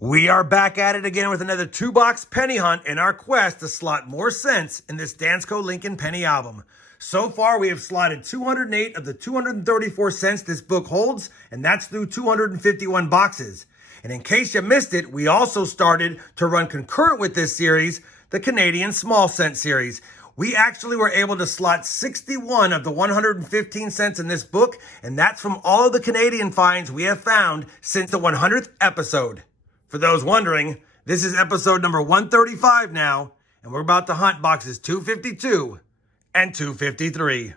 We are back at it again with another 2-box penny hunt in our quest to slot more cents in this Dansko Lincoln penny album. So far, we have slotted 208 of the 234 cents this book holds, and that's through 251 boxes. And in case you missed it, we also started to run concurrent with this series, the Canadian Small Cent series. We actually were able to slot 61 of the 115 cents in this book, and that's from all of the Canadian finds we have found since the 100th episode. For those wondering, this is episode number 135 now, and we're about to hunt boxes 252 and 253.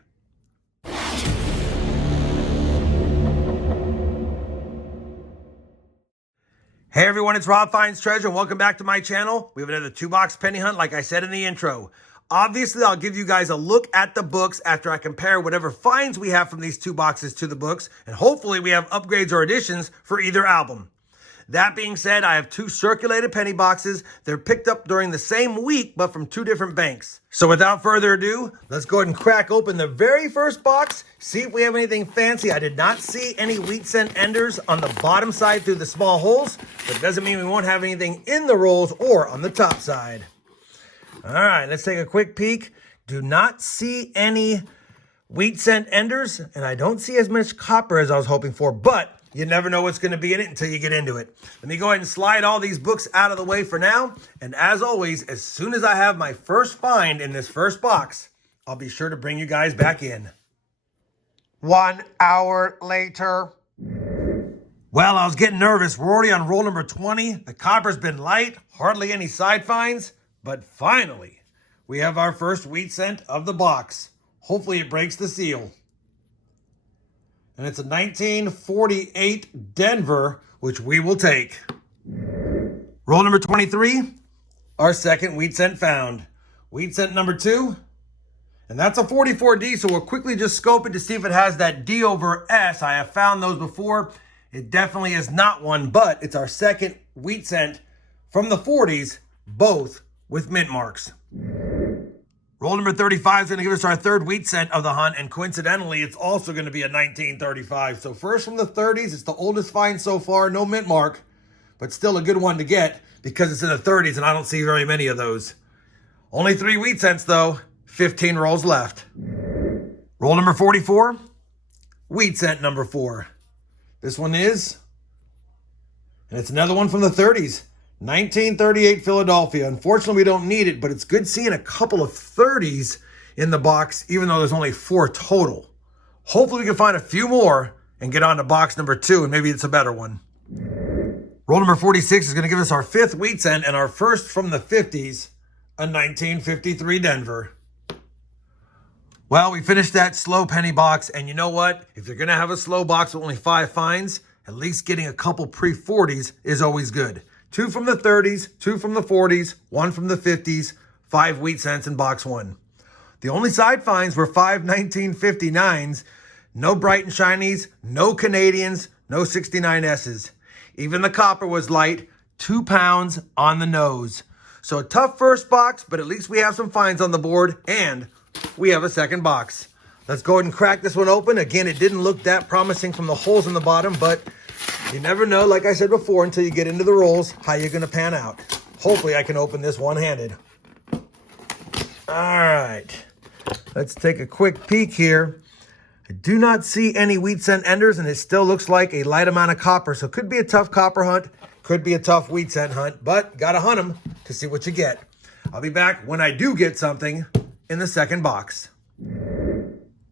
Hey everyone, it's RobFindsTreasure, and welcome back to my channel. We have another 2-box penny hunt, like I said in the intro. Obviously, I'll give you guys a look at the books after I compare whatever finds we have from these 2 boxes to the books, and hopefully we have upgrades or additions for either album. That being said, I have 2 circulated penny boxes. They're picked up during the same week, but from 2 different banks. So without further ado, let's go ahead and crack open the very first box, see if we have anything fancy. I did not see any wheat cent enders on the bottom side through the small holes, but it doesn't mean we won't have anything in the rolls or on the top side. All right, let's take a quick peek. Do not see any wheat cent enders, and I don't see as much copper as I was hoping for, but you never know what's going to be in it until you get into it. Let me go ahead and slide all these books out of the way for now. And as always, as soon as I have my first find in this first box, I'll be sure to bring you guys back in. 1 hour later. Well, I was getting nervous. We're already on roll number 20. The copper's been light, hardly any side finds. But finally, we have our first wheat cent of the box. Hopefully it breaks the seal. And it's a 1948 Denver, which we will take. Roll number 23, our second wheat cent found. Wheat cent number 2, and that's a 44D, so we'll quickly just scope it to see if it has that D over S. I have found those before. It definitely is not one, but it's our second wheat cent from the 40s, both with mint marks. Roll number 35 is going to give us our third wheat cent of the hunt, and coincidentally, it's also going to be a 1935. So first from the 30s, it's the oldest find so far, no mint mark, but still a good one to get because it's in the 30s, and I don't see very many of those. Only 3 wheat cents, though. 15 rolls left. Roll number 44, wheat cent number 4. This one is, and it's another one from the 30s. 1938 Philadelphia. Unfortunately, we don't need it, but it's good seeing a couple of 30s in the box, even though there's only 4 total. Hopefully, we can find a few more and get on to box number 2, and maybe it's a better one. Roll number 46 is going to give us our 5th wheat cent and our first from the 50s, a 1953 Denver. Well, we finished that slow penny box, and you know what? If you're going to have a slow box with only 5 finds, at least getting a couple pre-40s is always good. 2 from the 30s, 2 from the 40s, 1 from the 50s, 5 wheat cents in box 1. The only side finds were 5 1959s, no bright and shinies, no Canadians, no 69S's. Even the copper was light, 2 pounds on the nose. So a tough first box, but at least we have some finds on the board, and we have a second box. Let's go ahead and crack this one open. Again, it didn't look that promising from the holes in the bottom, but you never know, like I said before, until you get into the rolls, how you're going to pan out. Hopefully, I can open this one-handed. All right. Let's take a quick peek here. I do not see any wheat cent enders, and it still looks like a light amount of copper. So it could be a tough copper hunt, could be a tough wheat cent hunt, but got to hunt them to see what you get. I'll be back when I do get something in the second box.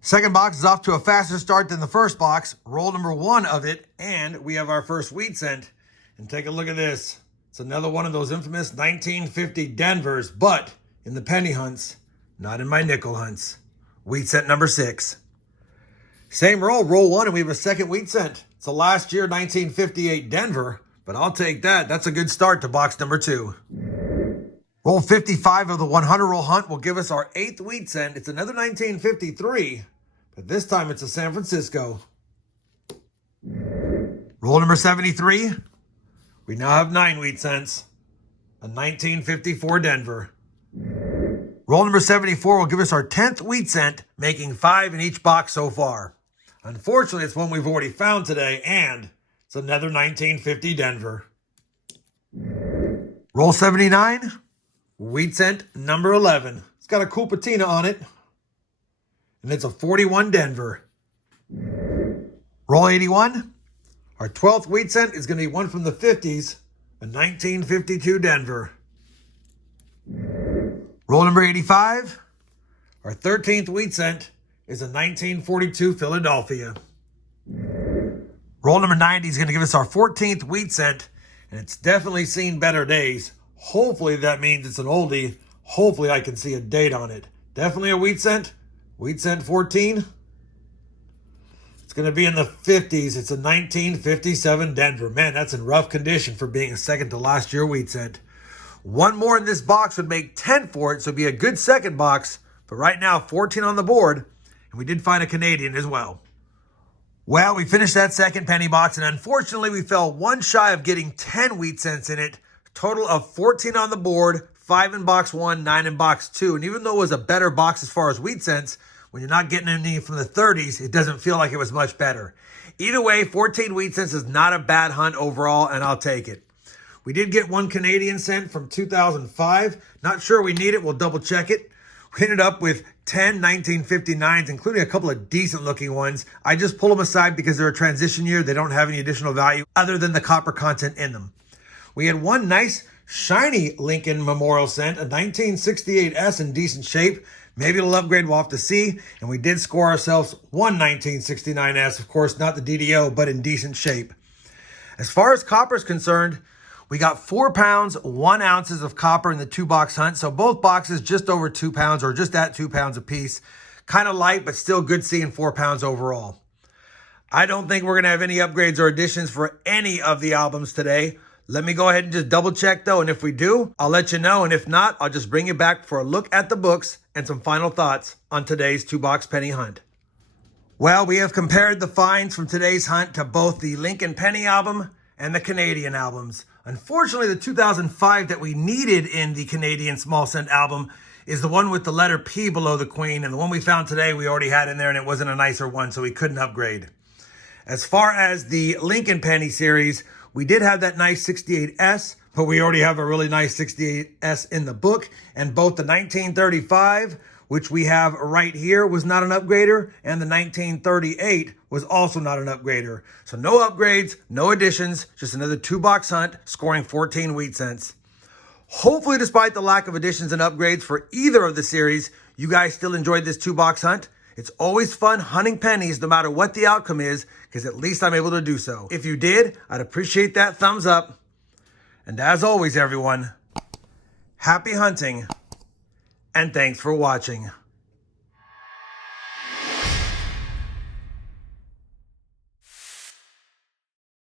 Second box is off to a faster start than the first box. Roll number 1 of it, and we have our first wheat cent. And take a look at this. It's another one of those infamous 1950 Denvers, but in the penny hunts, not in my nickel hunts. Wheat cent number 6. Same roll, roll 1, and we have a second wheat cent. It's a last year 1958 Denver, but I'll take that. That's a good start to box number 2. Roll 55 of the 100 roll hunt will give us our 8th wheat cent. It's another 1953, but this time it's a San Francisco. Roll number 73. We now have 9 wheat cents. A 1954 Denver. Roll number 74 will give us our 10th wheat cent, making 5 in each box so far. Unfortunately, it's one we've already found today, and it's another 1950 Denver. Roll 79, wheat cent number 11. It's got a cool patina on it, and it's a 41 Denver. Roll 81. Our 12th wheat cent is going to be one from the 50s, a 1952 Denver. Roll number 85. Our 13th wheat cent is a 1942 Philadelphia. Roll number 90 is going to give us our 14th wheat cent, and it's definitely seen better days. Hopefully that means it's an oldie. Hopefully I can see a date on it. Definitely a wheat cent 14. It's going to be in the 50s. It's a 1957 Denver. Man, that's in rough condition for being a second to last year wheat cent. One more in this box would make 10 for it, so it'd be a good second box. But right now, 14 on the board, and we did find a Canadian as well. Well, we finished that second penny box, and unfortunately, we fell one shy of getting 10 wheat cents in it. Total of 14 on the board, 5 in box 1, 9 in box 2. And even though it was a better box as far as wheat cents, when you're not getting any from the 30s, it doesn't feel like it was much better. Either way, 14 wheat cents is not a bad hunt overall, and I'll take it. We did get one Canadian cent from 2005. Not sure we need it. We'll double check it. We ended up with 10 1959s, including a couple of decent looking ones. I just pull them aside because they're a transition year. They don't have any additional value other than the copper content in them. We had one nice shiny Lincoln Memorial cent, a 1968S in decent shape. Maybe it'll upgrade, we'll have to see. And we did score ourselves one 1969S, of course, not the DDO, but in decent shape. As far as copper is concerned, we got 4 pounds, 1 ounces of copper in the 2-box hunt. So both boxes just over 2 pounds or just at 2 pounds a piece. Kind of light, but still good seeing 4 pounds overall. I don't think we're going to have any upgrades or additions for any of the albums today. Let me go ahead and just double check though. And if we do, I'll let you know. And if not, I'll just bring you back for a look at the books and some final thoughts on today's 2-box penny hunt. Well, we have compared the finds from today's hunt to both the Lincoln Penny album and the Canadian albums. Unfortunately, the 2005 that we needed in the Canadian small cent album is the one with the letter P below the Queen, and the one we found today we already had in there, and it wasn't a nicer one, so we couldn't upgrade. As far as the Lincoln Penny series, we did have that nice 68S, but we already have a really nice 68S in the book, and both the 1935, which we have right here, was not an upgrader, and the 1938 was also not an upgrader. So no upgrades, no additions, just another 2-box hunt, scoring 14 wheat cents. Hopefully, despite the lack of additions and upgrades for either of the series, you guys still enjoyed this 2-box hunt. It's always fun hunting pennies no matter what the outcome is, because at least I'm able to do so. If you did, I'd appreciate that thumbs up. And as always, everyone, happy hunting, and thanks for watching.